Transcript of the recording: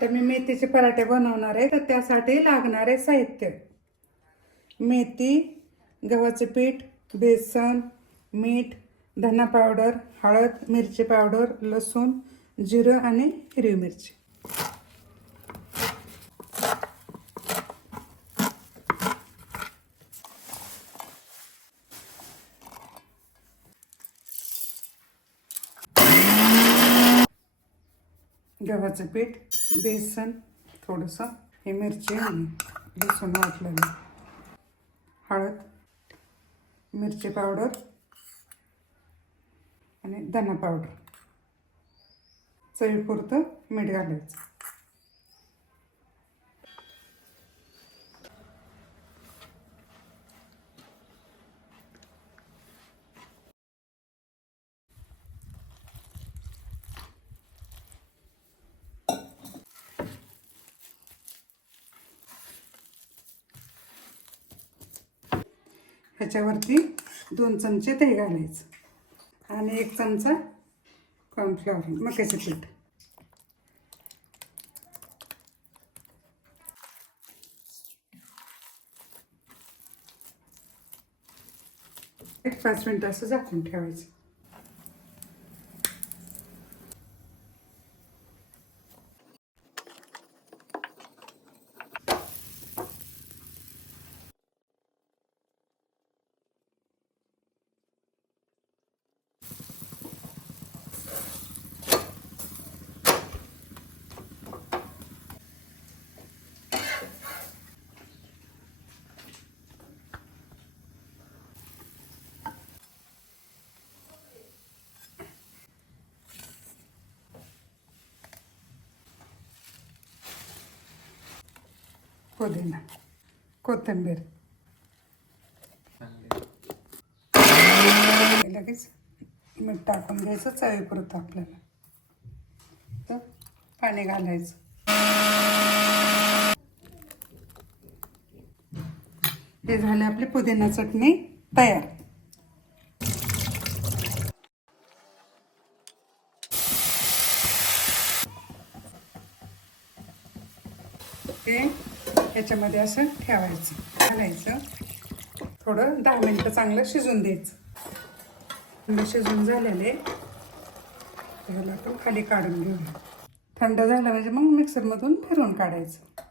आता मी मेथीचे पराठे बनवणार आहे तर त्यासाठी लागणारे साहित्य. मेथी गव्हाचे पीठ बेसन मीठ धना पावडर हळद मिरची पावडर लसूण जिरं आणि हिरवी मिरची. गव्हाचं पीठ बेसन थोडंसं हे मिरची आणि लसूण वाटलेलं. हळद मिरची पावडर आणि धना पावडर. चवीपुरतं मीठ घालायचं. ह्याच्यावरती दोन चमचे ते घालायचं. आणि एक चमचा कॉर्नफ्लॉवर मक्याचं पीठ. एक पाच मिनटं असं झाकून ठेवायचं. पुदिना कोथिंबीर. लगेच मीठ टाकून घ्यायचं चवीपुरतं आपल्याला. तर पाणी घालायचं. हे झाले आपली पुदिना चटणी तयार. ते याच्यामध्ये असं ठेवायचं. घालायचं. थोडं दहा मिनटं चांगलं शिजून द्यायचं. थंड शिजून झालेले. ह्याला आपण खाली काढून घेऊया. थंड झालं म्हणजे मग मिक्सरमधून फिरून काढायचं.